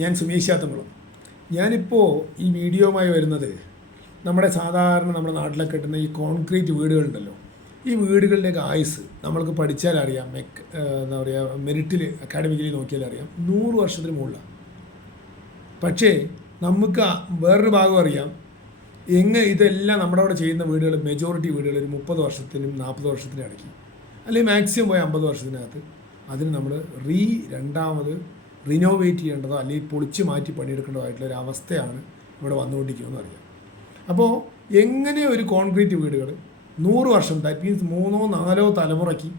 ഞാൻ സുമേഷ് ചാത്തമ്പളം. ഞാനിപ്പോൾ ഈ വീഡിയോയുമായി വരുന്നത് നമ്മുടെ നാട്ടിലൊക്കെ കിട്ടുന്ന ഈ കോൺക്രീറ്റ് വീടുകളുണ്ടല്ലോ, ഈ വീടുകളുടെയൊക്കെ ആയുസ് നമ്മൾക്ക് പഠിച്ചാൽ അറിയാം. എന്താ പറയുക, മെറിറ്റിൽ അക്കാഡമിക്കലി നോക്കിയാൽ അറിയാം 100 വർഷത്തിന് മുകളിലാണ്. പക്ഷേ നമുക്ക് വേറൊരു ഭാഗം അറിയാം, ഇതെല്ലാം നമ്മുടെ അവിടെ ചെയ്യുന്ന വീടുകൾ, മെജോറിറ്റി വീടുകൾ ഒരു 30 വർഷത്തിനും 40 വർഷത്തിനും ഇടയ്ക്ക്, അല്ലെങ്കിൽ മാക്സിമം പോയ 50 വർഷത്തിനകത്ത് അതിന് നമ്മൾ രണ്ടാമത് റിനോവേറ്റ് ചെയ്യേണ്ടതോ അല്ലെങ്കിൽ പൊളിച്ച് മാറ്റി പണിയെടുക്കേണ്ടതായിട്ടുള്ള ഒരു അവസ്ഥയാണ് ഇവിടെ വന്നുകൊണ്ടിരിക്കുന്നതെന്ന് അറിയാം. അപ്പോൾ എങ്ങനെ ഒരു കോൺക്രീറ്റ് വീടുകൾ 100 വർഷം, ദാറ്റ് മീൻസ് 3-4 തലമുറയ്ക്ക്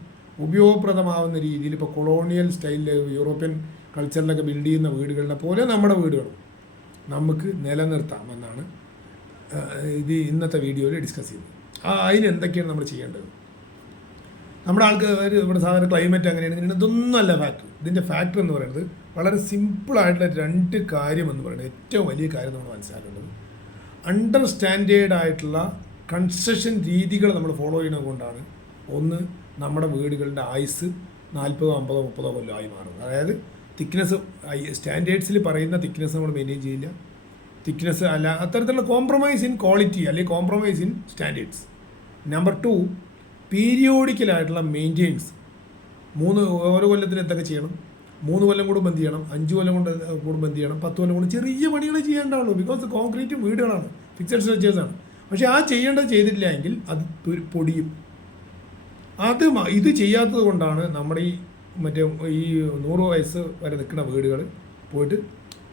ഉപയോഗപ്രദമാവുന്ന രീതിയിൽ, ഇപ്പോൾ കൊളോണിയൽ സ്റ്റൈലിൽ യൂറോപ്യൻ കൾച്ചറിലൊക്കെ ബിൽഡ് ചെയ്യുന്ന വീടുകളുടെ പോലെ നമ്മുടെ വീടുകളും നമുക്ക് നിലനിർത്താമെന്നാണ് ഇന്നത്തെ വീഡിയോയിൽ ഡിസ്കസ് ചെയ്യുന്നത്. അതിന് എന്തൊക്കെയാണ് നമ്മൾ ചെയ്യേണ്ടത്? നമ്മുടെ ആൾക്കാർ ഇവിടെ സാധാരണ ക്ലൈമറ്റ് അങ്ങനെയാണ്, ഇതൊന്നും അല്ല ഫാക്ടർ. ഇതിൻ്റെ ഫാക്ടർ എന്ന് പറയുന്നത് വളരെ സിമ്പിളായിട്ടുള്ള 2 കാര്യം എന്ന് പറയുന്നത്, ഏറ്റവും വലിയ കാര്യം നമ്മൾ മനസ്സിലാക്കേണ്ടത്, അണ്ടർസ്റ്റാൻഡേർഡ് ആയിട്ടുള്ള കൺസ്ട്രക്ഷൻ രീതികൾ നമ്മൾ ഫോളോ ചെയ്യുന്നത് കൊണ്ടാണ് ഒന്ന് നമ്മുടെ വീടുകളുടെ ആയുസ് 40, 50, 30 കൊല്ലമായി മാറുന്നത്. അതായത് തിക്നെസ്, സ്റ്റാൻഡേർഡ്സിൽ പറയുന്ന തിക്നെസ് നമ്മൾ മെയിൻറ്റെയിൻ ചെയ്യില്ല. തിക്നെസ് അല്ല, അത്തരത്തിലുള്ള കോംപ്രമൈസ് ഇൻ ക്വാളിറ്റി അല്ലെങ്കിൽ കോംപ്രമൈസ് ഇൻ സ്റ്റാൻഡേർഡ്സ്. നമ്പർ 2, പീരിയോഡിക്കലായിട്ടുള്ള മെയിൻ്റെനൻസ്. ഓരോ കൊല്ലത്തിന് എന്തൊക്കെ ചെയ്യണം, 3 കൊല്ലം കൂടുമ്പോൾ എന്ത് ചെയ്യണം, 5 കൊല്ലം കൂടുമ്പോൾ എന്ത് ചെയ്യണം, 10 കൊല്ലം കൊണ്ട് ചെറിയ പണികൾ ചെയ്യേണ്ടതുള്ളൂ. ബിക്കോസ് കോൺക്രീറ്റ് വീടുകളാണ്, ഫിക്സഡ് സ്ട്രക്ചേഴ്സാണ്. പക്ഷേ ചെയ്യേണ്ടത് ചെയ്തിട്ടില്ല എങ്കിൽ അത് പൊടിയും. ഇത് ചെയ്യാത്തത് കൊണ്ടാണ് നമ്മുടെ ഈ 100 വയസ്സ് വരെ നിൽക്കുന്ന വീടുകൾ പോയിട്ട്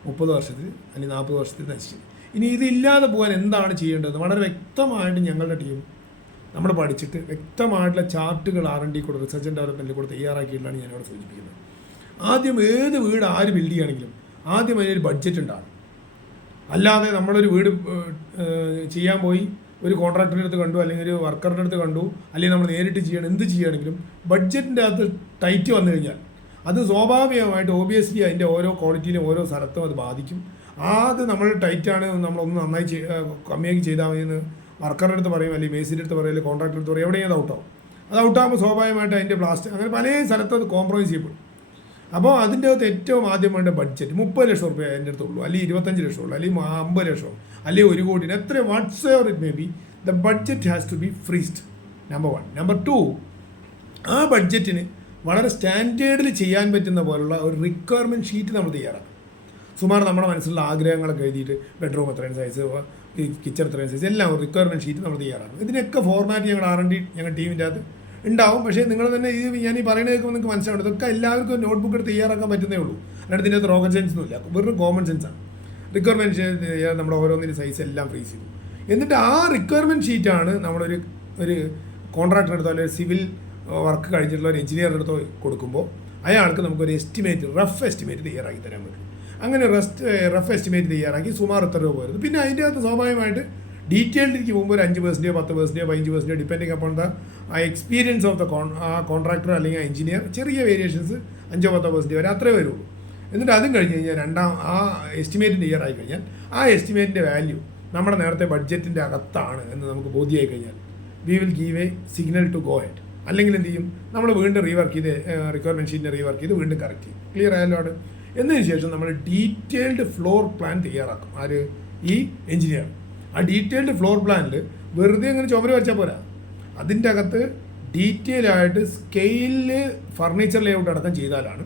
30 വർഷത്തിൽ അല്ലെങ്കിൽ 40 വർഷത്തിൽ നശിച്ചത്. ഇനി ഇതില്ലാതെ പോകാൻ എന്താണ് ചെയ്യേണ്ടത്? വളരെ വ്യക്തമായിട്ട് ഞങ്ങളുടെ ടീം നമ്മൾ പഠിച്ചിട്ട് വ്യക്തമായിട്ടുള്ള ചാർട്ടുകൾ R&D കൂടെ, റിസർച്ച് ആൻഡ് ഡെവലപ്മെൻറ്റിൽ കൂടെ തയ്യാറാക്കിയിട്ടാണ് ഞാനിവിടെ സൂചിപ്പിക്കുന്നത്. ആദ്യം ഏത് വീട് ആര് ബിൽഡ് ചെയ്യുകയാണെങ്കിലും ആദ്യം അതിനൊരു ബഡ്ജറ്റ് ഉണ്ടാകും. അല്ലാതെ നമ്മളൊരു വീട് ചെയ്യാൻ പോയി ഒരു കോൺട്രാക്ടറിൻ്റെ അടുത്ത് കണ്ടു, അല്ലെങ്കിൽ ഒരു വർക്കറുടെ അടുത്ത് കണ്ടു, അല്ലെങ്കിൽ നമ്മൾ നേരിട്ട് ചെയ്യണം, എന്ത് ചെയ്യുകയാണെങ്കിലും ബഡ്ജറ്റിൻ്റെ അകത്ത് ടൈറ്റ് വന്നു കഴിഞ്ഞാൽ അത് സ്വാഭാവികമായിട്ട് ഓബിയസ്ലി അതിൻ്റെ ഓരോ ക്വാളിറ്റിയിലും ഓരോ സ്ഥലത്തും അത് ബാധിക്കും. നമ്മൾ ടൈറ്റാണ്, നമ്മളൊന്ന് നന്നായി കമ്മിയാക്കി ചെയ്താൽ മതി എന്ന് വർക്കറുടെ അടുത്ത് പറയും, അല്ലെങ്കിൽ മേസിൻ്റെ അടുത്ത് പറയും, അല്ലെങ്കിൽ കോൺട്രാക്ടർ അടുത്ത് പറയും, എവിടെയും അത് ഔട്ടാവും. അത് ഔട്ടാകുമ്പോൾ സ്വാഭാവികമായിട്ട് അതിൻ്റെ പ്ലാസ്റ്റിക് അങ്ങനെ പല സ്ഥലത്തും അത് കോംപ്രമൈസ് ചെയ്യപ്പെടും. അപ്പോൾ അതിൻ്റെ അകത്ത് ഏറ്റവും ആദ്യം വേണ്ട ബഡ്ജറ്റ് 30 ലക്ഷം റുപ്യ അതിൻ്റെ അടുത്തുള്ളൂ, അല്ലെങ്കിൽ 25 ലക്ഷം ഉള്ളൂ, അല്ലെങ്കിൽ 50 ലക്ഷം, അല്ലെങ്കിൽ 1 കോടി, എത്ര what's ever it may be, the budget has to be freezed. Number 1. Number 2, ആ ബഡ്ജറ്റിന് വളരെ സ്റ്റാൻഡേർഡിൽ ചെയ്യാൻ പറ്റുന്ന പോലുള്ള ഒരു റിക്വയർമെൻറ്റ് ഷീറ്റ് നമ്മൾ തയ്യാറാക്കും. സുമാർ നമ്മുടെ മനസ്സിലുള്ള ആഗ്രഹങ്ങളൊക്കെ എഴുതിയിട്ട് ബെഡ്റൂം എത്രയും സൈസ്, കിച്ചൺ എത്രയും സൈസ്, എല്ലാം ഒരു റിക്വയർമെൻറ്റ് ഷീറ്റ് നമ്മൾ തയ്യാറാക്കും. ഇതിനൊക്കെ ഫോർമാറ്റ് ഞങ്ങളുടെ R&D ഞങ്ങളുടെ ടീമിൻ്റെ അകത്ത് ഉണ്ടാവും. പക്ഷേ നിങ്ങൾ തന്നെ ഞാൻ ഈ പറയുന്നത് കേൾക്കുമ്പോൾ നിങ്ങൾക്ക് മനസ്സിലാവും, ഇതൊക്കെ എല്ലാവർക്കും നോട്ട്ബുക്ക് എടുത്ത് തയ്യാറാക്കാൻ പറ്റുന്നേ ഉള്ളൂ. അല്ലാണ്ട് ഇതിൻ്റെ അകത്ത് റോക്കറ്റ് സയൻസ് ഒന്നുമില്ല, വെറും കോമൺ സെൻസാണ്. റിക്വയർമെൻറ്റ് ഷീറ്റ് നമ്മുടെ ഓരോന്നിൻ്റെ സൈസ് എല്ലാം ഫ്രീസ് ചെയ്തു. എന്നിട്ട് ആ റിക്വയർമെൻറ്റ് ഷീറ്റാണ് നമ്മളൊരു കോൺട്രാക്ടർ എടുത്തോ അല്ലെങ്കിൽ സിവിൽ വർക്ക് കഴിഞ്ഞിട്ടുള്ള ഒരു എഞ്ചിനീയറുടെ അടുത്തോ കൊടുക്കുമ്പോൾ അയാൾക്ക് നമുക്കൊരു റഫ് എസ്റ്റിമേറ്റ് തയ്യാറാക്കി തരാൻ പറ്റും. അങ്ങനെ റഫ് എസ്റ്റിമേറ്റ് തയ്യാറാക്കി സുമാർ എത്ര രൂപ വരുന്നു. പിന്നെ അതിൻ്റെ അകത്ത് സ്വാഭാവികമായിട്ട് ഡീറ്റെയിൽഡിലേക്ക് പോകുമ്പോൾ ഒരു 5%, 10%, 15%, depending upon the experience of the contractor അല്ലെങ്കിൽ എഞ്ചിനീയർ, ചെറിയ വേരിയേഷൻസ് 5-10% വരെ അത്രേ വരുള്ളൂ. എന്നിട്ട് അതും കഴിഞ്ഞ് കഴിഞ്ഞാൽ ആ എസ്റ്റിമേറ്റ് തയ്യാറായി കഴിഞ്ഞാൽ ആ എസ്റ്റിമേറ്റിൻ്റെ വാല്യൂ നമ്മുടെ നേരത്തെ ബഡ്ജറ്റിൻ്റെ അകത്താണ് എന്ന് നമുക്ക് ബോധ്യമായി കഴിഞ്ഞാൽ we will give a signal to go head. അല്ലെങ്കിൽ എന്ത് ചെയ്യും, നമ്മൾ വീണ്ടും റീവർക്ക് ചെയ്ത് റിക്വയർമെൻറ്റ് ഷീറ്റിനെ റീവർക്ക് ചെയ്ത് വീണ്ടും കറക്റ്റ് ചെയ്യും. ക്ലിയർ ആയാലും അവിടെ എന്നതിന് ശേഷം നമ്മൾ ഡീറ്റെയിൽഡ് ഫ്ലോർ പ്ലാൻ തയ്യാറാക്കും. ഈ എഞ്ചിനീയർ ആ ഡീറ്റെയിൽഡ് ഫ്ലോർ പ്ലാനിൽ വെറുതെ അങ്ങനെ ചുമര് വെച്ചാൽ പോരാ, അതിൻ്റെ അകത്ത് ഡീറ്റെയിൽ ആയിട്ട് സ്കെയിലിൽ ഫർണിച്ചർ ലേഔട്ട് അടക്കം ചെയ്താലാണ്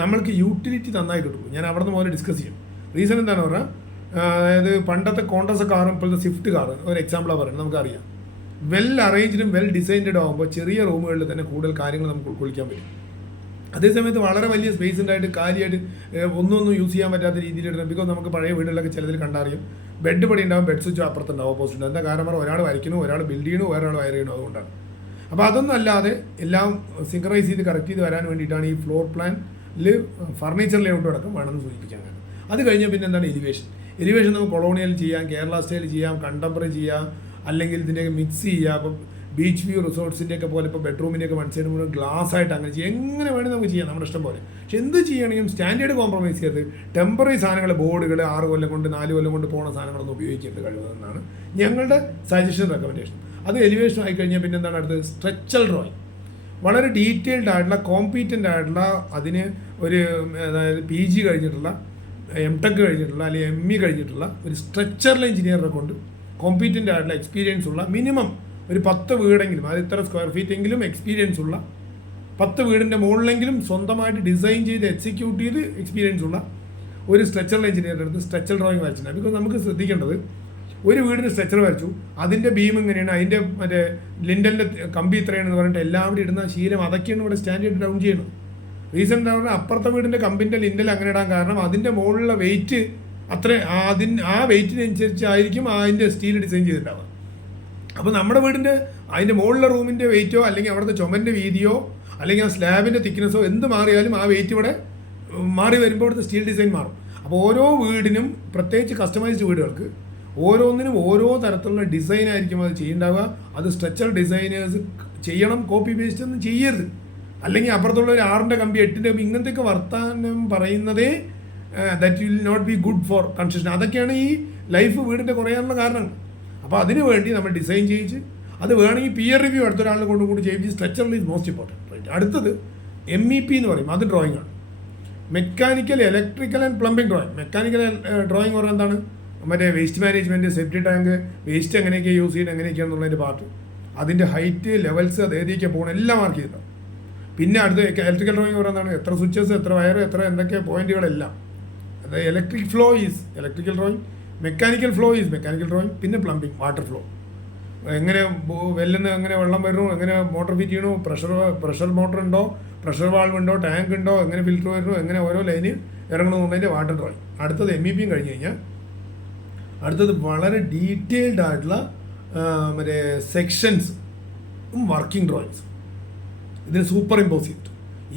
നമ്മൾക്ക് യൂട്ടിലിറ്റി നന്നായി കിട്ടുള്ളൂ. ഞാൻ അവിടെ നിന്ന് മുതൽ ഡിസ്കസ് ചെയ്യും. റീസൺ എന്താണെന്ന് പറഞ്ഞാൽ, അതായത് പണ്ടത്തെ കോണ്ടസ് കാറും ഇപ്പോഴത്തെ സ്വിഫ്റ്റ് കാറ് ഒരു എക്സാമ്പിളാണ് പറയുന്നത്. നമുക്കറിയാം, വെൽ അറേഞ്ച്ഡും വെൽ ഡിസൈൻഡ് ആകുമ്പോൾ ചെറിയ റൂമുകളിൽ തന്നെ കൂടുതൽ കാര്യങ്ങൾ നമുക്ക് ഉൾക്കൊള്ളിക്കാൻ പറ്റും. അതേസമയത്ത് വളരെ വലിയ സ്പേസ് ഉണ്ടായിട്ട് കാര്യമായിട്ട് ഒന്നും യൂസ് ചെയ്യാൻ പറ്റാത്ത രീതിയിൽ ഇടുന്നത്. ബിക്കോസ് നമുക്ക് പഴയ വീടുകളിലൊക്കെ ചിലതിൽ കണ്ടറിയും, ബെഡ് പടി ഉണ്ടാവും, ബെഡ് സ്വിച്ച് അപ്പുറത്തുണ്ടാവും, ഓപ്പോസിറ്റ്. എന്താ കാരണം, ഒരാൾ വരയ്ക്കുന്നു, ഒരാൾ ബിൽഡ് ചെയ്യണു, ഒരാൾ വയർ ചെയ്യണു. അതുകൊണ്ടാണ്. അപ്പോൾ അതൊന്നും അല്ലാതെ എല്ലാം സിങ്ക്രൈസ് ചെയ്ത് കറക്റ്റ് ചെയ്ത് വരാൻ വേണ്ടിയിട്ടാണ് ഈ ഫ്ലോർ പ്ലാനിൽ ഫർണിച്ചർ ലേഔട്ട് അടക്കം വേണമെന്ന് സൂചിപ്പിക്കാൻ കാരണം. അത് കഴിഞ്ഞാൽ പിന്നെ എന്താണ് എലിവേഷൻ നമുക്ക് കൊളോണിയൽ ചെയ്യാം, കേരള സ്റ്റൈൽ ചെയ്യാം, കണ്ടംപററി ചെയ്യാം, അല്ലെങ്കിൽ ഇതിൻ്റെയൊക്കെ മിക്സ് ചെയ്യുക. അപ്പം ബീച്ച് വ്യൂ റിസോർട്ട്സിൻ്റെയൊക്കെ പോലെ ഇപ്പോൾ ബെഡ്റൂമിൻ്റെയൊക്കെ വൺ സൈഡ് മുഴുവൻ ഗ്ലാസ് ആയിട്ട് അങ്ങനെ ചെയ്യാം. എങ്ങനെ വേണമെങ്കിൽ നമുക്ക് ചെയ്യാം, നമ്മുടെ ഇഷ്ടം പോലെ. പക്ഷെ എന്ത് ചെയ്യണമെങ്കിലും സ്റ്റാൻഡേർഡ് കോംപ്രമൈസ് ചെയ്യരുത്. ടെമ്പററി സാധനങ്ങൾ, ബോർഡുകൾ 6 കൊല്ലം കൊണ്ട് 4 കൊല്ലം കൊണ്ട് പോകുന്ന സാധനങ്ങളൊന്നും ഉപയോഗിക്കരുത് കഴിവതെന്നാണ് ഞങ്ങളുടെ സജഷൻ, റെക്കമെൻഡേഷൻ. അത് എലിവേഷൻ ആയിക്കഴിഞ്ഞാൽ പിന്നെ എന്താണ് അടുത്തത്, സ്ട്രക്ചറൽ ഡ്രോയിങ്. വളരെ ഡീറ്റെയിൽഡ് ആയിട്ടുള്ള കോമ്പീറ്റൻ്റ് ആയിട്ടുള്ള അതിന് ഒരു അതായത് PG കഴിഞ്ഞിട്ടുള്ള MTech കഴിഞ്ഞിട്ടുള്ള അല്ലെങ്കിൽ ME കഴിഞ്ഞിട്ടുള്ള ഒരു സ്ട്രക്ചറൽ എഞ്ചിനീയറെ കൊണ്ട് കോമ്പീറ്റൻ്റ് ആയിട്ടുള്ള എക്സ്പീരിയൻസ് ഉള്ള മിനിമം ഒരു 10 വീടെങ്കിലും അത് ഇത്ര സ്ക്വയർ ഫീറ്റ് എങ്കിലും എക്സ്പീരിയൻസ് ഉള്ള 10 വീടിൻ്റെ മുകളിലെങ്കിലും സ്വന്തമായിട്ട് ഡിസൈൻ ചെയ്ത് എക്സിക്യൂട്ട് ചെയ്ത് എക്സ്പീരിയൻസ് ഉള്ള ഒരു സ്ട്രക്ചറൽ എഞ്ചിനീയറുടെ അടുത്ത് സ്ട്രക്ചർ ഡ്രോയിങ് വരച്ചിട്ടുണ്ട്. ബിക്കോസ് നമുക്ക് ശ്രദ്ധിക്കേണ്ടത് ഒരു വീടിന് സ്ട്രക്ചർ വരച്ചു, അതിൻ്റെ ബീം എങ്ങനെയാണ്, അതിൻ്റെ മറ്റേ ലിൻഡലിൻ്റെ കമ്പി ഇത്രയാണെന്ന് പറഞ്ഞിട്ട് എല്ലാവരും ഇടുന്ന ശീലം അതൊക്കെയാണ് ഇവിടെ സ്റ്റാൻഡേർഡ് ഡൗൺ ചെയ്യുന്നത്. റീസൺ പറഞ്ഞാൽ അപ്പുറത്തെ വീടിൻ്റെ കമ്പിൻ്റെ ലിൻഡൽ അങ്ങനെ ഇടാൻ കാരണം അതിൻ്റെ മുകളിലുള്ള വെയിറ്റ് അത്ര ആ വെയിറ്റിനനുസരിച്ചായിരിക്കും അതിൻ്റെ സ്റ്റീൽ ഡിസൈൻ ചെയ്തിട്ടുണ്ടാവുക. അപ്പോൾ നമ്മുടെ വീടിൻ്റെ അതിൻ്റെ മുകളിലെ റൂമിൻ്റെ വെയിറ്റോ അല്ലെങ്കിൽ അവിടുത്തെ ചുമൻ്റെ വീതിയോ അല്ലെങ്കിൽ ആ സ്ലാബിൻ്റെ തിക്നെസ്സോ എന്ത് മാറിയാലും ആ വെയിറ്റ് ഇവിടെ മാറി വരുമ്പോൾ ഇവിടുത്തെ സ്റ്റീൽ ഡിസൈൻ മാറും. അപ്പോൾ ഓരോ വീടിനും പ്രത്യേകിച്ച് കസ്റ്റമൈസ്ഡ് വീടുകൾക്ക് ഓരോന്നിനും ഓരോ തരത്തിലുള്ള ഡിസൈൻ ആയിരിക്കും അത് ചെയ്യുന്നുണ്ടാവുക. അത് സ്ട്രക്ചർ ഡിസൈനേഴ്സ് ചെയ്യണം, കോപ്പി പേസ്റ്റ് ഒന്നും ചെയ്യരുത്. അല്ലെങ്കിൽ അപ്പുറത്തുള്ള ഒരു 6-ന്റെ കമ്പി 8-ന്റെ കമ്പി ഇങ്ങനത്തെയൊക്കെ വർത്താനം പറയുന്നതേ that will not be good for construction. അതൊക്കെയാണ് ഈ ലൈഫ് വീടിൻ്റെ കുറയാനുള്ള കാരണങ്ങൾ. അപ്പോൾ അതിന് വേണ്ടി നമ്മൾ ഡിസൈൻ ചെയ്യിച്ച് അത് വേണമെങ്കിൽ പിയർ റിവ്യൂ അടുത്തൊരാളിനെ കൊണ്ടുകൂടി ചെയ്യിച്ച് സ്ട്രക്ചറിൽ ഈസ് മോസ്റ്റ് ഇമ്പോർട്ടൻറ്റ്. റൈറ്റ്. അടുത്തത് MEP എന്ന് പറയും, അത് ഡ്രോയിങ് ആണ്. Mechanical, electrical and plumbing drawing. Mechanical drawing പറഞ്ഞാൽ എന്താണ്? മറ്റേ വേസ്റ്റ് മാനേജ്മെൻറ്റ്, സെപ്റ്റി ടാങ്ക്, വേസ്റ്റ് എങ്ങനെയൊക്കെ യൂസ് ചെയ്യണം എങ്ങനെയൊക്കെയാണെന്നുള്ളതിൻ്റെ പാർട്ട്, അതിൻ്റെ ഹൈറ്റ്, ലെവൽസ്, അത് ഏതിയൊക്കെ പോകണം എല്ലാം മാർക്ക് ചെയ്തിട്ടുണ്ടാവും. പിന്നെ അടുത്ത ഇലക്ട്രിക്കൽ ഡ്രോയിങ് പറയുന്നതാണ് എത്ര സ്വിച്ചസ്, എത്ര വയർ, എത്ര എന്തൊക്കെ പോയിന്റുകളെല്ലാം. അതായത് electric flow is electrical drawing, mechanical flow is mechanical drawing. പിന്നെ പ്ലംബിംഗ്, വാട്ടർ ഫ്ലോ, എങ്ങനെ വെല്ലുന്ന എങ്ങനെ വെള്ളം വരുന്നു, എങ്ങനെ മോട്ടർ ഫിറ്റ് ചെയ്യണു, പ്രഷർ മോട്ടർ ഉണ്ടോ, പ്രഷർ വാൾവ് ഉണ്ടോ, ടാങ്ക് ഉണ്ടോ, എങ്ങനെ ഫിൽറ്റർ വരുന്നു, എങ്ങനെ ഓരോ ലൈന് ഇറങ്ങണമെന്നതിൻ്റെ വാട്ടർ ഡ്രോയിങ്. അടുത്തത് MEPയും കഴിഞ്ഞ് കഴിഞ്ഞാൽ അടുത്തത് വളരെ ഡീറ്റെയിൽഡ് ആയിട്ടുള്ള മറ്റേ സെക്ഷൻസ് വർക്കിംഗ് ഡ്രോയിങ്സ്. ഇതിന് സൂപ്പർ ഇമ്പോസ് ചെയ്തിട്ട്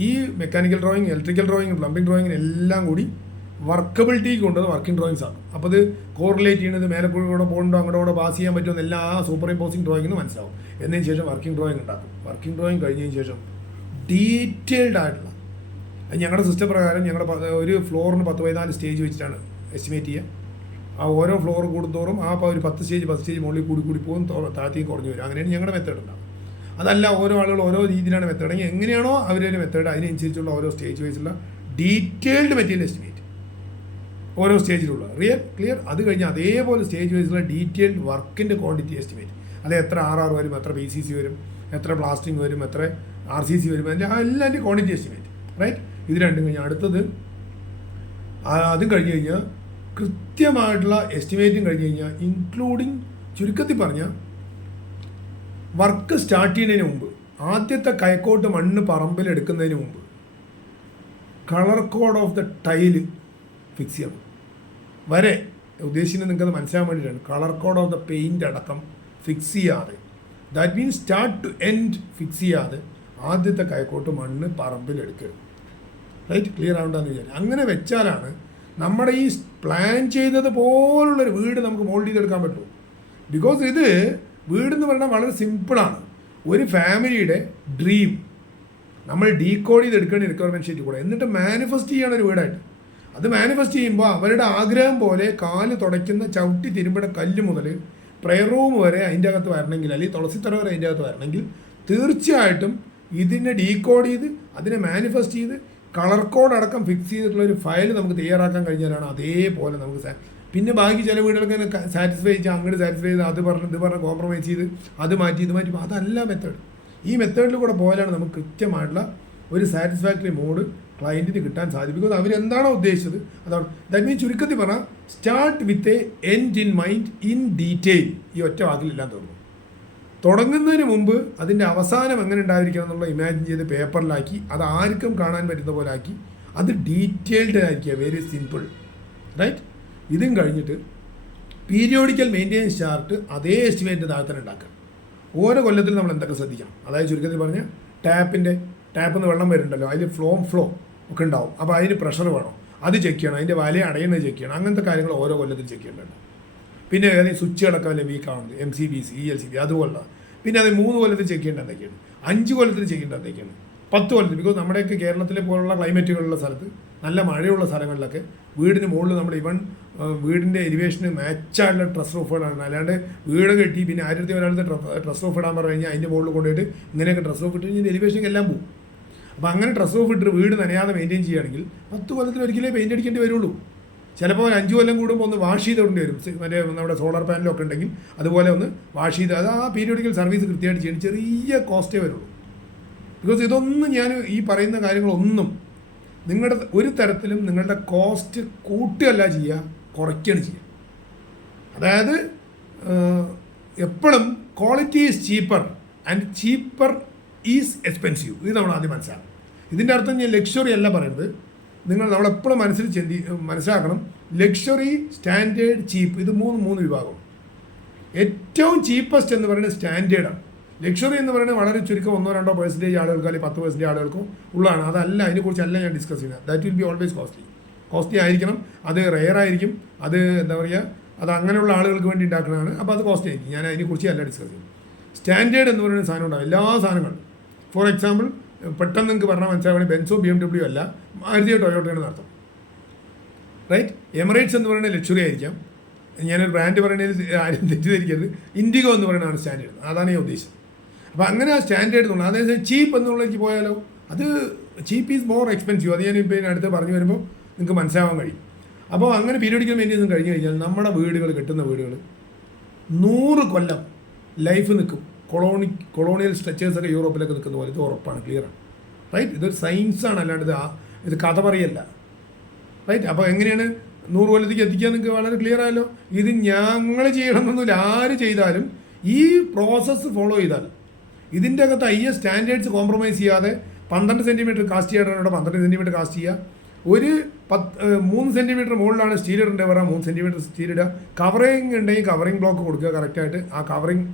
ഈ mechanical drawing, electrical drawing, plumbing ഡ്രോയിങ്ങിന് എല്ലാം കൂടി വർക്കബിലിറ്റി കൊണ്ടുവന്ന് വർക്കിംഗ് ഡ്രോയിങ്സ് ആണ്. അപ്പോൾ അത് കോറിലേറ്റ് ചെയ്യുന്നത് മേലെ കൂടെ പോകുന്നുണ്ടോ അങ്ങോട്ട് പാസ് ചെയ്യാൻ പറ്റുമെന്ന് എല്ലാം ആ സൂപ്പർ ഇമ്പോസിങ് ഡ്രോയിങ്ങിന് മനസ്സിലാവും. എന്നതിന് ശേഷം വർക്കിംഗ് ഡ്രോയിങ് ഉണ്ടാക്കും. വർക്കിംഗ് ഡ്രോയിങ് കഴിഞ്ഞതിന് ശേഷം ഡീറ്റെയിൽഡ് ആയിട്ടുള്ള ഞങ്ങളുടെ സിസ്റ്റം പ്രകാരം ഞങ്ങളുടെ ഒരു ഫ്ലോറിന് 10-14 സ്റ്റേജ് വെച്ചിട്ടാണ് എസ്റ്റിമേറ്റ് ചെയ്യുക. ആ ഓരോ ഫ്ലോർ കൂടുന്തോറും ആ ഒരു 10 സ്റ്റേജ് മുകളിൽ കൂടി പോകും, താഴത്തേക്ക് കുറഞ്ഞു വരും. അങ്ങനെയാണ് ഞങ്ങളുടെ മെത്തേഡ് ഉണ്ടാകും. അതല്ല ഓരോ ആളുകൾ ഓരോ രീതിയിലാണ് മെത്തേഡ്. എങ്ങനെയാണോ അവരൊരു മെത്തേഡ് അതിനനുസരിച്ചുള്ള ഓരോ സ്റ്റേജ് വൈസുള്ള ഡീറ്റെയിൽഡ് മെറ്റീരിയൽ എസ്റ്റിമേറ്റ് ഓരോ സ്റ്റേജിലുള്ള ക്ലിയർ. അത് കഴിഞ്ഞ് അതേപോലെ സ്റ്റേജ് വൈസുള്ള ഡീറ്റെയിൽഡ് വർക്കിൻ്റെ ക്വാണ്ടിറ്റി എസ്റ്റിമേറ്റ്. അത് എത്ര RR വരും, എത്ര PCC വരും, എത്ര പ്ലാസ്റ്റിംഗ് വരും, എത്ര RCC വരും, എല്ലാത്തിൻ്റെ ക്വാണ്ടിറ്റി എസ്റ്റിമേറ്റ്. റൈറ്റ്. ഇത് രണ്ടും കഴിഞ്ഞാൽ അടുത്തത് അതും കഴിഞ്ഞ് കഴിഞ്ഞാൽ കൃത്യമായിട്ടുള്ള എസ്റ്റിമേറ്റും കഴിഞ്ഞ് കഴിഞ്ഞാൽ ഇൻക്ലൂഡിങ് ചുരുക്കത്തിൽ പറഞ്ഞാൽ വർക്ക് സ്റ്റാർട്ട് ചെയ്യുന്നതിന് മുമ്പ് ആദ്യത്തെ കൈക്കോട്ട് മണ്ണ് പറമ്പിൽ എടുക്കുന്നതിന് മുമ്പ് colour code of the tile fix ചെയ്യണം. വരെ ഉദ്ദേശിക്കുന്നത് നിങ്ങൾക്കത് മനസ്സിലാൻ വേണ്ടിയിട്ടാണ്. Colour code of the paint അടക്കം ഫിക്സ് ചെയ്യാതെ, that means start to end fix ചെയ്യാതെ ആദ്യത്തെ കൈക്കോട്ട് മണ്ണ് പറമ്പിൽ എടുക്കരുത്. റൈറ്റ്. ക്ലിയർ ആവണ്ടെന്ന് വിചാരിച്ചു. അങ്ങനെ വെച്ചാലാണ് നമ്മുടെ ഈ പ്ലാൻ ചെയ്തത് പോലുള്ളൊരു വീട് നമുക്ക് മോൾഡ് ചെയ്തെടുക്കാൻ പറ്റുള്ളൂ. ബിക്കോസ് ഇത് വീടെന്ന് പറഞ്ഞാൽ വളരെ സിമ്പിളാണ്. ഒരു ഫാമിലിയുടെ ഡ്രീം നമ്മൾ ഡീകോഡ് ചെയ്തെടുക്കേണ്ട റിക്വയർമെൻറ്റ് ഷീറ്റ് കൂടെ എന്നിട്ട് മാനിഫെസ്റ്റ് ചെയ്യണം ഒരു വീടായിട്ട്. അത് മാനിഫെസ്റ്റ് ചെയ്യുമ്പോൾ അവരുടെ ആഗ്രഹം പോലെ കാല് തുടയ്ക്കുന്ന ചവിട്ടി തിരുമ്പട കല്ല് മുതൽ പ്രെയർ റൂം വരെ അതിൻ്റെ അകത്ത് വരണമെങ്കിൽ, അല്ലെങ്കിൽ തുളസിത്തറ വരെ അതിൻ്റെ അകത്ത് വരണമെങ്കിൽ തീർച്ചയായിട്ടും ഇതിനെ ഡീകോഡ് ചെയ്ത് അതിനെ മാനിഫെസ്റ്റ് ചെയ്ത് കളർ കോഡ് അടക്കം ഫിക്സ് ചെയ്തിട്ടുള്ള ഒരു ഫയൽ നമുക്ക് തയ്യാറാക്കാൻ കഴിഞ്ഞാലാണ് അതേപോലെ നമുക്ക് പിന്നെ ബാക്കി ചില വീടുകൾക്ക് സാറ്റിസ്ഫൈ ചെയ്യാം, അങ്ങോട്ട് സാറ്റിസ്ഫൈ ചെയ്ത് ഇത് പറഞ്ഞ് കോംപ്രമൈസ് ചെയ്ത് അത് മാറ്റി ഇത് മാറ്റി. അതല്ല മെത്തേഡ്. ഈ മെത്തേഡിൽ കൂടെ പോയാലാണ് നമുക്ക് കൃത്യമായിട്ടുള്ള ഒരു സാറ്റിസ്ഫാക്ടറി മോഡ് ക്ലയൻറ്റിന് കിട്ടാൻ സാധിക്കും. ബിക്കോസ് അവരെന്താണോ ഉദ്ദേശിച്ചത് അതാണ്. ദാറ്റ് മീൻസ് ചുരുക്കത്തിൽ പറഞ്ഞാൽ start with a end in mind in detail. ഈ ഒറ്റ വാക്കിലെല്ലാം തോന്നുന്നു. തുടങ്ങുന്നതിന് മുമ്പ് അതിൻ്റെ അവസാനം എങ്ങനെ ഉണ്ടായിരിക്കണം എന്നുള്ള ഇമാജിൻ ചെയ്ത് പേപ്പറിലാക്കി അത് ആർക്കും കാണാൻ പറ്റുന്ന പോലെ ആക്കി അത് ഡീറ്റെയിൽഡ് ആയിരിക്കുക. Very simple. റൈറ്റ്. ഇതും കഴിഞ്ഞിട്ട് പീരിയോഡിക്കൽ മെയിൻ്റെനൻസ് ചാർട്ട് അതേ എസ്റ്റിമേറ്റിൻ്റെ താഴെ ഉണ്ടാക്കുക. ഓരോ കൊല്ലത്തിൽ നമ്മൾ എന്തൊക്കെ ശ്രദ്ധിക്കണം. അതായത് ചുരുക്കത്തിൽ പറഞ്ഞാൽ ടാപ്പിൽ നിന്ന് വെള്ളം വരുന്നുണ്ടല്ലോ, അതിൽ ഫ്ലോ ഒക്കെ ഉണ്ടാവും. അപ്പോൾ അതിന് പ്രഷർ വേണം, അത് ചെക്ക് ചെയ്യണം. അതിൻ്റെ വല അടയുന്നത് ചെക്ക് ചെയ്യണം. അങ്ങനത്തെ കാര്യങ്ങൾ ഓരോ കൊല്ലത്തിൽ ചെക്ക് ചെയ്യേണ്ടതുണ്ട്. പിന്നെ ഏതെങ്കിലും സ്വിച്ച് അടക്കം വല്ല വീക്കാവുന്നത്, MCBC, ELCB അതുപോലുള്ള. പിന്നെ അത് 3 കൊല്ലത്തിൽ ചെക്ക് ചെയ്യേണ്ട എന്തൊക്കെയാണ്, 5 കൊല്ലത്തിൽ ചെക്ക് ചെയ്യേണ്ട എന്തൊക്കെയാണ്, 10 കൊല്ലത്തിൽ. ബിക്കോസ് നമ്മുടെയൊക്കെ കേരളത്തിലെ പോലുള്ള ക്ലൈമറ്റുകളുള്ള സ്ഥലത്ത് നല്ല മഴയുള്ള സ്ഥലങ്ങളിലൊക്കെ വീടിന് മുകളിൽ നമ്മൾ വീടിൻ്റെ എലിവേഷന് മാച്ചായിട്ടുള്ള ട്രസ് റൂഫുകളാണ്. അല്ലാണ്ട് വീട് കെട്ടി പിന്നെ 1001 ട്രസ് റൂഫ് ഇടാൻ പറഞ്ഞു കഴിഞ്ഞാൽ അതിൻ്റെ മുകളിൽ കൊണ്ടുപോയിട്ട് ഇങ്ങനെയൊക്കെ ട്രസ് റൂഫ് ഇട്ട് കഴിഞ്ഞാൽ എലിവേഷൻ എല്ലാം പോകും. അപ്പോൾ അങ്ങനെ ട്രസ് റൂഫ് ഇട്ട് വീട് നനയാതെ മെയിൻറ്റെയിൻ ചെയ്യുകയാണെങ്കിൽ 10 കൊല്ലത്തിൽ ഒരിക്കലേ പെയിൻ്റ് അടിക്കേണ്ടി വരുള്ളൂ. ചിലപ്പോൾ 5 കൊല്ലം കൂടുമ്പോൾ ഒന്ന് വാഷ് ചെയ്ത് കൊണ്ടു വരും. മറ്റേ നമ്മുടെ സോളാർ പാനലൊക്കെ ഉണ്ടെങ്കിൽ അതുപോലെ ഒന്ന് വാഷ് ചെയ്ത് അത് ആ പീരിയോഡിക്കൽ സർവീസ് കൃത്യമായിട്ട് ചെയ്യണം. ചെറിയ കോസ്റ്റേ വരുള്ളൂ. ബിക്കോസ് ഇതൊന്നും ഞാൻ ഈ പറയുന്ന കാര്യങ്ങളൊന്നും നിങ്ങളുടെ ഒരു തരത്തിലും നിങ്ങളുടെ കോസ്റ്റ് കൂട്ടുകയല്ല ചെയ്യുക, കുറയ്ക്കുകയാണ് ചെയ്യുക. അതായത് എപ്പോഴും quality is cheaper and cheaper is expensive. ഇത് നമ്മൾ ആദ്യം മനസ്സിലാക്കണം. ഇതിൻ്റെ അർത്ഥം ഞാൻ ലക്ഷറി അല്ല പറയുന്നത്. നമ്മളെപ്പോഴും മനസ്സിലാക്കണം. ലക്ഷറി, സ്റ്റാൻഡേർഡ്, ചീപ്പ്, ഇത് മൂന്ന് വിഭാഗം. ഏറ്റവും ചീപ്പസ്റ്റ് എന്ന് പറയുന്നത് സ്റ്റാൻഡേർഡാണ്. ലക്ഷറി എന്ന് പറയുന്നത് വളരെ ചുരുക്കം 1-2% ആളുകൾക്കോ അല്ലെങ്കിൽ 10% ആളുകൾക്കോ ഉള്ളതാണ്. അതല്ല, അതിനെക്കുറിച്ചല്ല ഞാൻ ഡിസ്കസ് ചെയ്യുന്നത്. That will be always costly ആയിരിക്കണം. അത് റെയർ ആയിരിക്കും. അത് എന്താ പറയുക, അത് അങ്ങനെയുള്ള ആളുകൾക്ക് വേണ്ടി ഉണ്ടാക്കുന്നതാണ്. അപ്പോൾ അത് കോസ്റ്റ്ലി ആയിരിക്കും. ഞാൻ അതിനെക്കുറിച്ച് അല്ല ഡിസ്കസ് ചെയ്യുന്നത്. സ്റ്റാൻഡേർഡ് എന്ന് പറയുന്ന സാധനം ഉണ്ടാവും, എല്ലാ സാധനങ്ങളും. ഫോർ എക്സാമ്പിൾ, പെട്ടെന്ന് നിങ്ങൾക്ക് പറഞ്ഞാൽ മനസ്സിലാവുകയാണെങ്കിൽ ബെൻസോ BMW അല്ല, മാരുതിയോ ടൊയോട്ടയാണ് നടത്തും. റൈറ്റ്? എമിറേറ്റ്സ് എന്ന് പറയുന്നത് ലക്ഷറി ആയിരിക്കാം. ഞാനൊരു ബ്രാൻഡ് പറയുന്നതിൽ ആരും തെറ്റിദ്ധരിക്കരുത്. ഇൻഡിഗോ എന്ന് പറയുന്നതാണ് സ്റ്റാൻഡേർഡ്. അതാണ് ഞാൻ ഉദ്ദേശിച്ചത്. അപ്പോൾ അങ്ങനെ ആ സ്റ്റാൻഡേർഡ് എന്നുള്ളത്, അതായത് ചീപ്പ് എന്നുള്ളതിലേക്ക് പോയാലോ, അത് ചീപ്പ് ഈസ് മോർ എക്സ്പെൻസീവ്. അത് ഞാനിപ്പോൾ അടുത്ത് പറഞ്ഞു വരുമ്പോൾ നിങ്ങൾക്ക് മനസ്സിലാവാൻ കഴിയും. അപ്പോൾ അങ്ങനെ പീരിയോഡിക്കൽ മെയിൻ്റെനൻസ് കഴിഞ്ഞ് കഴിഞ്ഞാൽ നമ്മുടെ വീടുകൾ, കെട്ടുന്ന വീടുകൾ 100 കൊല്ലം ലൈഫ് നിൽക്കും. കൊളോണിയൽ സ്ട്രക്ചേഴ്സൊക്കെ യൂറോപ്പിലൊക്കെ നിൽക്കുന്ന പോലെ. ഇത് ഉറപ്പാണ്, ക്ലിയറാണ്. റൈറ്റ്? ഇതൊരു സയൻസാണ്, അല്ലാണ്ട് ഇത് കഥ പറയല്ല. റൈറ്റ്? അപ്പോൾ എങ്ങനെയാണ് 100 കൊല്ലത്തേക്ക് എത്തിക്കാൻ നിങ്ങൾക്ക് വളരെ ക്ലിയർ ആയല്ലോ. ഇത് ഞങ്ങൾ ചെയ്യണമെന്നൊന്നുമില്ല. ആര് ചെയ്താലും ഈ പ്രോസസ്സ് ഫോളോ ചെയ്താൽ ഇതിൻ്റെ അകത്ത് സ്റ്റാൻഡേർഡ്സ് കോംപ്രമൈസ് ചെയ്യാതെ 12 സെൻറ്റിമീറ്റർ കാസ്റ്റ് ചെയ്യാനാണ് 12 സെൻറ്റിമീറ്റർ കാസ്റ്റ് ചെയ്യുക. ഒരു 3 സെൻറ്റിമീറ്റർ മുകളിലാണ് സ്റ്റീൽ ഇടേണ്ടത്, പറയാം 3 സെൻറ്റിമീറ്റർ സ്റ്റീൽ ഇടുക. കവറിങ് ഉണ്ടെങ്കിൽ കവറിങ് ബ്ലോക്ക് കൊടുക്കുക കറക്റ്റായിട്ട്. ആ കവറിങ്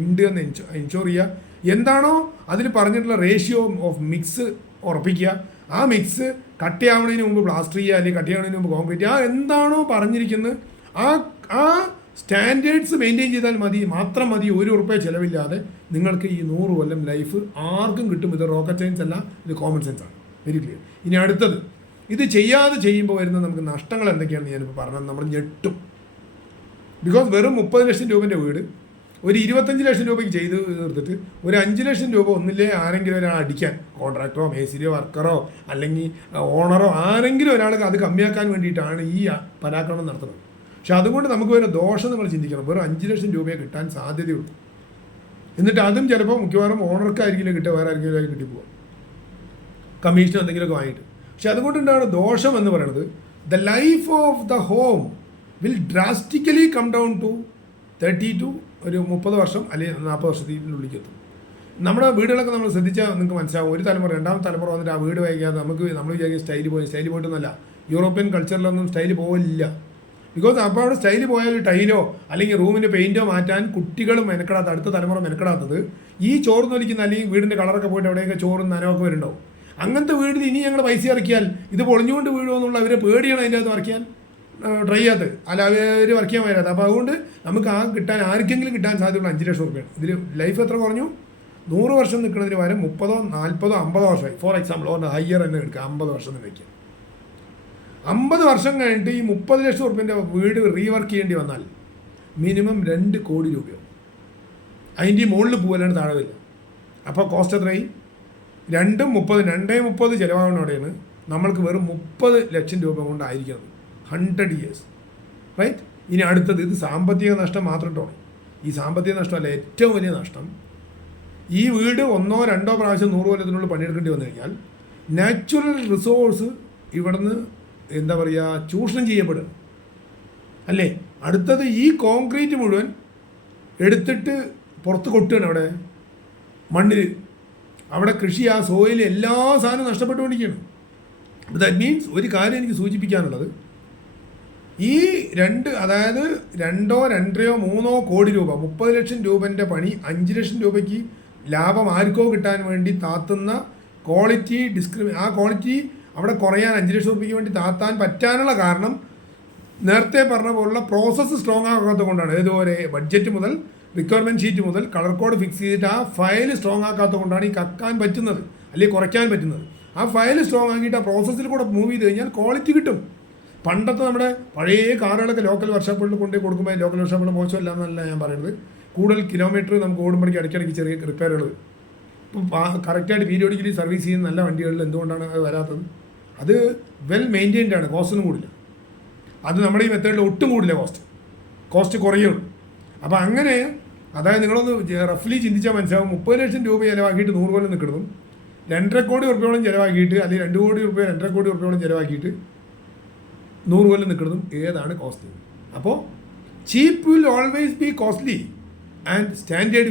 ഉണ്ട് എന്ന് എൻഷുർ ചെയ്യുക. എന്താണോ അതിൽ പറഞ്ഞിട്ടുള്ള റേഷ്യോ ഓഫ് മിക്സ് ഉറപ്പിക്കുക. ആ മിക്സ് കട്ടിയാവുന്നതിന് മുമ്പ് പ്ലാസ്റ്റർ ചെയ്യുക, അല്ലെങ്കിൽ കട്ടിയാവുന്നതിന് മുമ്പ് കോൺക്രീറ്റ് ചെയ്യുക. എന്താണോ പറഞ്ഞിരിക്കുന്നത് ആ സ്റ്റാൻഡേർഡ്സ് മെയിൻറ്റെയിൻ ചെയ്താൽ മാത്രം മതി. ₹1 ചിലവില്ലാതെ നിങ്ങൾക്ക് ഈ 100 കൊല്ലം ലൈഫ് ആർക്കും കിട്ടും. ഇത് റോക്കറ്റ് സയൻസ് അല്ല, ഇത് കോമൺ സെൻസ് ആണ്. Very clear. ഇനി അടുത്തത്, ഇത് ചെയ്യാതെ ചെയ്യുമ്പോൾ വരുന്ന നമുക്ക് നഷ്ടങ്ങൾ എന്തൊക്കെയാണെന്ന് ഞാനിപ്പോൾ പറഞ്ഞത് നമ്മൾ ഞെട്ടും. ബിക്കോസ് വെറും 30 ലക്ഷം രൂപേൻ്റെ വീട് ഒരു 25 ലക്ഷം രൂപയ്ക്ക് ചെയ്ത് തീർത്തിട്ട് ഒരു 5 ലക്ഷം രൂപ ഒന്നില്ലേ ആരെങ്കിലും ഒരാൾ അടിക്കാൻ, കോൺട്രാക്ടറോ മേസ്തിരിയോ വർക്കറോ അല്ലെങ്കിൽ ഓണറോ ആരെങ്കിലും ഒരാൾക്ക് അത് കമ്മിയാക്കാൻ വേണ്ടിയിട്ടാണ് ഈ പരാക്രമണം നടത്തുന്നത്. പക്ഷെ അതുകൊണ്ട് നമുക്ക് വരുന്ന ദോഷം നമ്മൾ ചിന്തിക്കണം. വെറും 5 ലക്ഷം രൂപയെ കിട്ടാൻ സാധ്യതയുള്ളൂ. എന്നിട്ട് അതും ചിലപ്പോൾ മിക്കവാറും ഓണർക്കായിരിക്കില്ല കിട്ടുക, വേറെ ആർക്കെങ്കിലും കിട്ടിപ്പോവുക, കമ്മീഷൻ എന്തെങ്കിലുമൊക്കെ വാങ്ങിയിട്ട്. പക്ഷെ അതുകൊണ്ടുണ്ടാണ് ദോഷം എന്ന് പറയുന്നത്, the life of the home will drastically come down to 30 to 30 വർഷം അല്ലെങ്കിൽ 40 വർഷത്തിനുള്ളിലേക്ക് എത്തും. നമ്മുടെ വീടുകളൊക്കെ നമ്മൾ ശ്രദ്ധിച്ചാൽ നിങ്ങൾക്ക് മനസ്സിലാവും. ഒരു തലമുറ, രണ്ടാമത്തെ തലമുറ വന്നിട്ട് ആ വീട് വൈകാതെ നമ്മൾ വിചാരിക്കും സ്റ്റൈല് പോയിട്ടൊന്നുമല്ല. യൂറോപ്യൻ കൾച്ചറിലൊന്നും സ്റ്റൈല് പോകില്ല. ബിക്കോസ് അപ്പോൾ അവിടെ സ്റ്റൈല് പോയാൽ ടൈലോ അല്ലെങ്കിൽ റൂമിൻ്റെ പെയിൻറ്റോ മാറ്റാൻ കുട്ടികളും മെനക്കെടാത്ത, അടുത്ത തലമുറ മെനക്കെടാത്തത് ഈ ചോറ് നൊലിക്കുന്ന അല്ലെങ്കിൽ വീടിൻ്റെ കളറൊക്കെ പോയിട്ട് എവിടെയൊക്കെ ചോറും നനവൊക്കെ വരുന്നുണ്ടാവും. അങ്ങനത്തെ വീടിൽ ഇനി ഞങ്ങൾ പൈസ ഇറക്കിയാൽ ഇത് പൊളിഞ്ഞുകൊണ്ട് വീഴുമോ എന്നുള്ള അവരെ പേടിയാണ് അതിൻ്റെ അകത്ത് വരയ്ക്കാൻ ട്രൈ ചെയ്യാത്തത്, അല്ല അവർ വർക്ക് ചെയ്യാൻ വരാത്തത്. അപ്പോൾ അതുകൊണ്ട് നമുക്ക് ആർക്കെങ്കിലും കിട്ടാൻ സാധ്യതയുള്ള 5 ലക്ഷം രൂപയാണ്. ഇതിൽ ലൈഫ് എത്ര കുറഞ്ഞു? 100 വർഷം നിൽക്കുന്നതിന് പകരം 30, 40, 50 വർഷമായി. ഫോർ എക്സാമ്പിൾ ഹയർ തന്നെ എടുക്കുക, 50 വർഷം എന്ന് വയ്ക്കുക. 50 വർഷം കഴിഞ്ഞിട്ട് ഈ 30 ലക്ഷം രൂപേൻ്റെ വീട് റീവർക്ക് ചെയ്യേണ്ടി വന്നാൽ മിനിമം 2 കോടി രൂപയാവും. അതിൻ്റെ മുകളിൽ പോകലാണ് താഴെ വരില്ല. അപ്പോൾ കോസ്റ്റ് എത്രയായി? 230 ചിലവാകുന്നതോടെയാണ് നമ്മൾക്ക് വെറും 30 ലക്ഷം രൂപ കൊണ്ടായിരിക്കുന്നത് 100 years. റൈറ്റ്? ഇനി അടുത്തത്, ഇത് സാമ്പത്തിക നഷ്ടം മാത്രം ഇട്ടോ. ഈ സാമ്പത്തിക നഷ്ടമല്ല, ഏറ്റവും വലിയ നഷ്ടം ഈ വീട് 1-2 പ്രാവശ്യം 100 കൊല്ലത്തിനുള്ളിൽ പണിയെടുക്കേണ്ടി വന്നു കഴിഞ്ഞാൽ നാച്ചുറൽ റിസോഴ്സ് ഇവിടുന്ന് എന്താ പറയുക ചൂഷണം ചെയ്യപ്പെടുക അല്ലേ. അടുത്തത് ഈ കോൺക്രീറ്റ് മുഴുവൻ എടുത്തിട്ട് പുറത്ത് കൊട്ടുകയാണ് അവിടെ മണ്ണിൽ. അവിടെ കൃഷി, ആ സോയിൽ, എല്ലാ സാധനവും നഷ്ടപ്പെട്ടുകൊണ്ടിരിക്കുകയാണ്. ദാറ്റ് മീൻസ് ഒരു കാര്യം എനിക്ക് സൂചിപ്പിക്കാനുള്ളത്, ഈ അതായത് 2, 2.5, 3 കോടി രൂപ, 30 ലക്ഷം രൂപൻ്റെ പണി 5 ലക്ഷം രൂപയ്ക്ക് ലാഭം ആർക്കോ കിട്ടാൻ വേണ്ടി താത്തുന്ന ക്വാളിറ്റി ആ ക്വാളിറ്റി അവിടെ കുറയാൻ 5 ലക്ഷം രൂപയ്ക്ക് വേണ്ടി താത്താൻ പറ്റാനുള്ള കാരണം നേരത്തെ പറഞ്ഞ പോലുള്ള പ്രോസസ്സ് സ്ട്രോങ് ആക്കാത്തത് കൊണ്ടാണ്. ഇതുപോലെ ബഡ്ജറ്റ് മുതൽ റിക്വയർമെൻറ്റ് ഷീറ്റ് മുതൽ കളർ കോഡ് ഫിക്സ് ചെയ്തിട്ട് ആ ഫയൽ സ്ട്രോങ് ആക്കാത്തത് കൊണ്ടാണ് ഈ കക്കാൻ പറ്റുന്നത് അല്ലെങ്കിൽ കുറയ്ക്കാൻ പറ്റുന്നത്. ആ ഫയൽ സ്ട്രോങ് ആക്കിയിട്ട് ആ പ്രോസസ്സിൽ കൂടെ മൂവ് ചെയ്ത് കഴിഞ്ഞാൽ ക്വാളിറ്റി കിട്ടും. പണ്ടത്തെ നമ്മുടെ പഴയ കാറുകളൊക്കെ ലോക്കൽ വർക്ക്ഷോപ്പുകളിൽ കൊണ്ടുപോയി കൊടുക്കുമ്പോൾ ലോക്കൽ വർക്ക്ഷോപ്പുകൾ മോശമല്ല എന്നല്ല ഞാൻ പറയുന്നത്. കൂടുതൽ കിലോമീറ്റർ നമുക്ക് ഓടുമ്പോഴേക്ക് ഇടയ്ക്കിടയ്ക്ക് ചെറിയ റിപ്പയറുകൾ വരും. ഇപ്പം കറക്റ്റായിട്ട് പീരിയോഡിക്കലി സർവീസ് ചെയ്യുന്ന നല്ല വണ്ടികളിൽ എന്തുകൊണ്ടാണ് അത് വരാത്തത്? അത് വെൽ മെയിൻറ്റെയിൻഡ് ആണ്, കോസ്റ്റൊന്നും കൂടില്ല. അത് നമ്മുടെ ഈ മെത്തേഡിൽ ഒട്ടും കൂടില്ല, കോസ്റ്റ് കുറയുള്ളൂ. അപ്പോൾ അങ്ങനെ അതായത് നിങ്ങളൊന്ന് റഫ്ലി ചിന്തിച്ചാൽ മനസ്സിലാവും. 30 ലക്ഷം രൂപ ചിലവാക്കിയിട്ട് 100 കൊല്ലം നിൽക്കുന്നതും 2.5 കോടി റുപ്യോളം ചിലവാക്കിയിട്ട് അല്ലെങ്കിൽ 2 കോടി റുപ്യ 2.5 കോടി റുപ്യോളം ചിലവാക്കിയിട്ട് 100 കൊല്ലം നിൽക്കുന്നതും ഏതാണ് കോസ്റ്റ്ലി? അപ്പോൾ cheap will always be costly and standard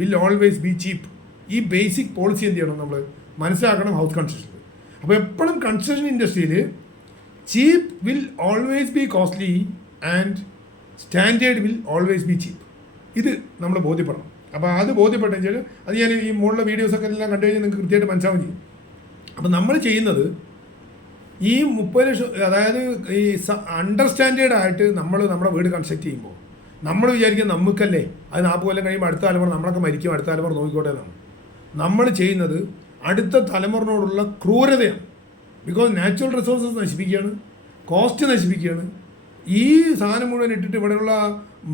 will always be cheap. ഈ ബേസിക് പോളിസി എന്ത് ചെയ്യണം നമ്മൾ മനസ്സിലാക്കണം ഹൗസ് കൺസ്ട്രക്ഷനിൽ. അപ്പോൾ എപ്പോഴും കൺസ്ട്രക്ഷൻ ഇൻഡസ്ട്രിയിൽ cheap will always be costly and standard will always be cheap. ഇത് നമ്മൾ ബോധ്യപ്പെടണം. അപ്പോൾ അത് ബോധ്യപ്പെട്ടെന്ന് വെച്ചാൽ അത് ഞാൻ ഈ മുകളിലെ വീഡിയോസൊക്കെ എല്ലാം കണ്ടു കഴിഞ്ഞാൽ നിങ്ങൾക്ക് കൃത്യമായിട്ട് മനസ്സിലാവുകയും ചെയ്യും. അപ്പോൾ നമ്മൾ ചെയ്യുന്നത് ഈ 30 ലക്ഷം, അതായത് ഈ അണ്ടർസ്റ്റാൻഡേർഡ് ആയിട്ട് നമ്മുടെ വീട് കൺസ്ട്രക്ട് ചെയ്യുമ്പോൾ നമ്മൾ വിചാരിക്കും നമുക്കല്ലേ അത് 40 കൊല്ലം കഴിയുമ്പോൾ അടുത്ത തലമുറ നമ്മളൊക്കെ മരിക്കും, അടുത്ത തലമുറ നോക്കിക്കോട്ടെ എന്നാണ്. നമ്മൾ ചെയ്യുന്നത് അടുത്ത തലമുറയോടുള്ള ക്രൂരതയാണ്. ബിക്കോസ് നാച്ചുറൽ റിസോഴ്സസ് നശിപ്പിക്കുകയാണ്, കോസ്റ്റ് നശിപ്പിക്കുകയാണ്, ഈ സാധനം മുഴുവൻ ഇട്ടിട്ട് ഇവിടെയുള്ള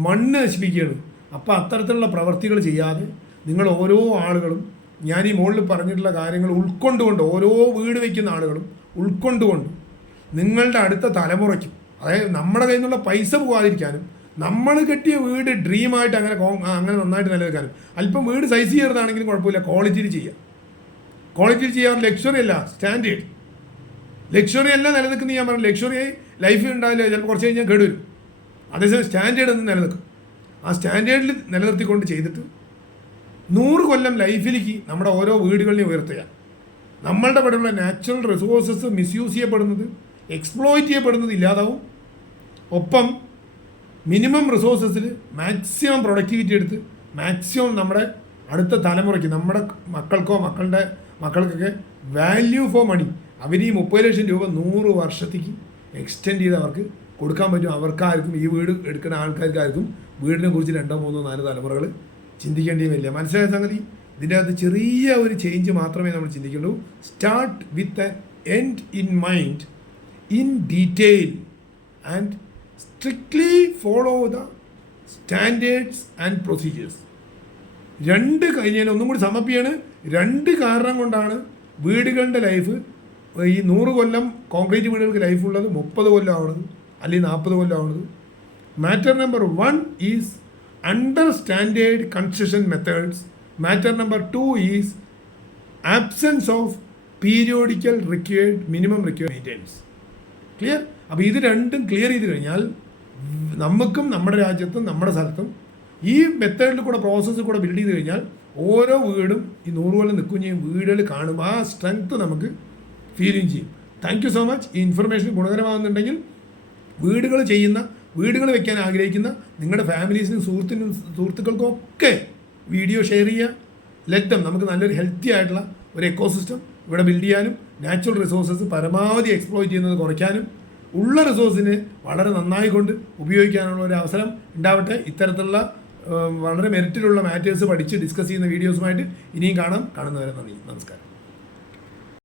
മണ്ണ് നശിപ്പിക്കുകയാണ്. അപ്പോൾ അത്തരത്തിലുള്ള പ്രവർത്തികൾ ചെയ്യാതെ നിങ്ങൾ ഓരോ ആളുകളും ഞാൻ ഈ മുകളിൽ പറഞ്ഞിട്ടുള്ള കാര്യങ്ങൾ ഉൾക്കൊണ്ടുകൊണ്ട്, ഓരോ വീട് വയ്ക്കുന്ന ആളുകളും ഉൾക്കൊണ്ടുകൊണ്ട് നിങ്ങളുടെ അടുത്ത തലമുറയ്ക്കും, അതായത് നമ്മുടെ കയ്യിൽ നിന്നുള്ള പൈസ പോകാതിരിക്കാനും നമ്മൾ കെട്ടിയ വീട് ഡ്രീമായിട്ട് അങ്ങനെ നന്നായിട്ട് നിലനിൽക്കാനും, അല്പം വീട് സൈസ് ചെയ്യരുതാണെങ്കിലും കുഴപ്പമില്ല, ക്വാളിറ്റിയിൽ ചെയ്യാം. ക്വാളിറ്റിയിൽ ചെയ്യാൻ ലക്ഷറി അല്ല, സ്റ്റാൻഡേർഡ്. ലക്ഷറി അല്ല നിലനിൽക്കുന്ന ഞാൻ പറഞ്ഞു. ലക്ഷറി ലൈഫ് ഉണ്ടാവില്ല, ചിലപ്പോൾ കുറച്ച് കഴിഞ്ഞാൽ കേടുവരും. അതേസമയം സ്റ്റാൻഡേർഡ് എന്ന് നിലനിൽക്കും. ആ സ്റ്റാൻഡേർഡിൽ നിലനിർത്തിക്കൊണ്ട് ചെയ്തിട്ട് 100 കൊല്ലം ലൈഫിലേക്ക് നമ്മുടെ ഓരോ വീടുകളിലും ഉയർത്തുക. നമ്മളുടെ ഇവിടെയുള്ള നാച്ചുറൽ റിസോഴ്സസ് മിസ്യൂസ് ചെയ്യപ്പെടുന്നത്, എക്സ്പ്ലോയിറ്റ് ചെയ്യപ്പെടുന്നത് ഇല്ലാതാവും. ഒപ്പം മിനിമം റിസോഴ്സസിൽ മാക്സിമം പ്രൊഡക്ടിവിറ്റി എടുത്ത് മാക്സിമം നമ്മുടെ അടുത്ത തലമുറയ്ക്ക്, നമ്മുടെ മക്കൾക്കോ മക്കൾക്കൊക്കെ വാല്യൂ ഫോർ മണി, അവർ ഈ 30 ലക്ഷം രൂപ 100 വർഷത്തേക്ക് എക്സ്റ്റെൻഡ് ചെയ്ത് അവർക്ക് കൊടുക്കാൻ പറ്റും. അവർക്കാർക്കും, ഈ വീട് എടുക്കുന്ന ആൾക്കാർക്കാർക്കും വീടിനെ കുറിച്ച് 2, 3, 4 തലമുറകൾ ചിന്തിക്കേണ്ടി വരില്ല. മനസ്സിലായ സംഗതി? ഇതിൻ്റെ അകത്ത് ചെറിയ ഒരു ചേഞ്ച് മാത്രമേ നമ്മൾ ചിന്തിക്കുള്ളൂ. Start with an end in mind, in detail and strictly follow the standards and procedures. 2 കഴിഞ്ഞാൽ ഒന്നും കൂടി സമപ്പിയാണ്. 2 കാരണം കൊണ്ടാണ് വീടുകളുടെ ലൈഫ്, ഈ 100 കൊല്ലം കോൺക്രീറ്റ് വീടുകൾക്ക് ലൈഫുള്ളത് 30 കൊല്ലം ആവുന്നത്, അല്ലെങ്കിൽ 40 കൊല്ലം ആവുന്നത്. Matter number 1 is under standard construction methods. Matter number 2 is absence of periodical minimum required maintenance. Clear? അപ്പോൾ ഇത് രണ്ടും ക്ലിയർ ചെയ്ത് കഴിഞ്ഞാൽ നമുക്കും നമ്മുടെ രാജ്യത്തും നമ്മുടെ സ്ഥലത്തും ഈ മെത്തേഡിൽ കൂടെ, പ്രോസസ്സിൽ കൂടെ ബിൽഡ് ചെയ്ത് കഴിഞ്ഞാൽ ഓരോ വീടും ഈ 100 കൊല്ലം നിൽക്കുകയും ചെയ്യും. വീടുകൾ കാണും, ആ സ്ട്രെങ്ത്ത് നമുക്ക് ഫീലിംഗ് ചെയ്യും. Thank you so much. ഈ ഇൻഫർമേഷൻ ഗുണകരമാകുന്നുണ്ടെങ്കിൽ വീടുകൾ വെക്കാൻ ആഗ്രഹിക്കുന്ന നിങ്ങളുടെ ഫാമിലീസിനും സുഹൃത്തുക്കൾക്കും ഒക്കെ വീഡിയോ ഷെയർ ചെയ്യുക. ലെറ്റ് നമുക്ക് നല്ലൊരു ഹെൽത്തി ആയിട്ടുള്ള ഒരു എക്കോസിസ്റ്റം ഇവിടെ ബിൽഡ് ചെയ്യാനും നാച്ചുറൽ റിസോഴ്സസ് പരമാവധി എക്സ്പ്ലോയിറ്റ് ചെയ്യുന്നത് കുറയ്ക്കാനും ഉള്ള റിസോഴ്സിനെ വളരെ നന്നായി കൊണ്ട് ഉപയോഗിക്കാനുള്ള ഒരു അവസരം ഉണ്ടാവട്ടെ. ഇത്തരത്തിലുള്ള വളരെ മെറിറ്റിലുള്ള മാറ്റേഴ്സ് പഠിച്ച് ഡിസ്കസ് ചെയ്യുന്ന വീഡിയോസുമായിട്ട് ഇനിയും കാണുന്നവരെ നന്ദി, നമസ്കാരം.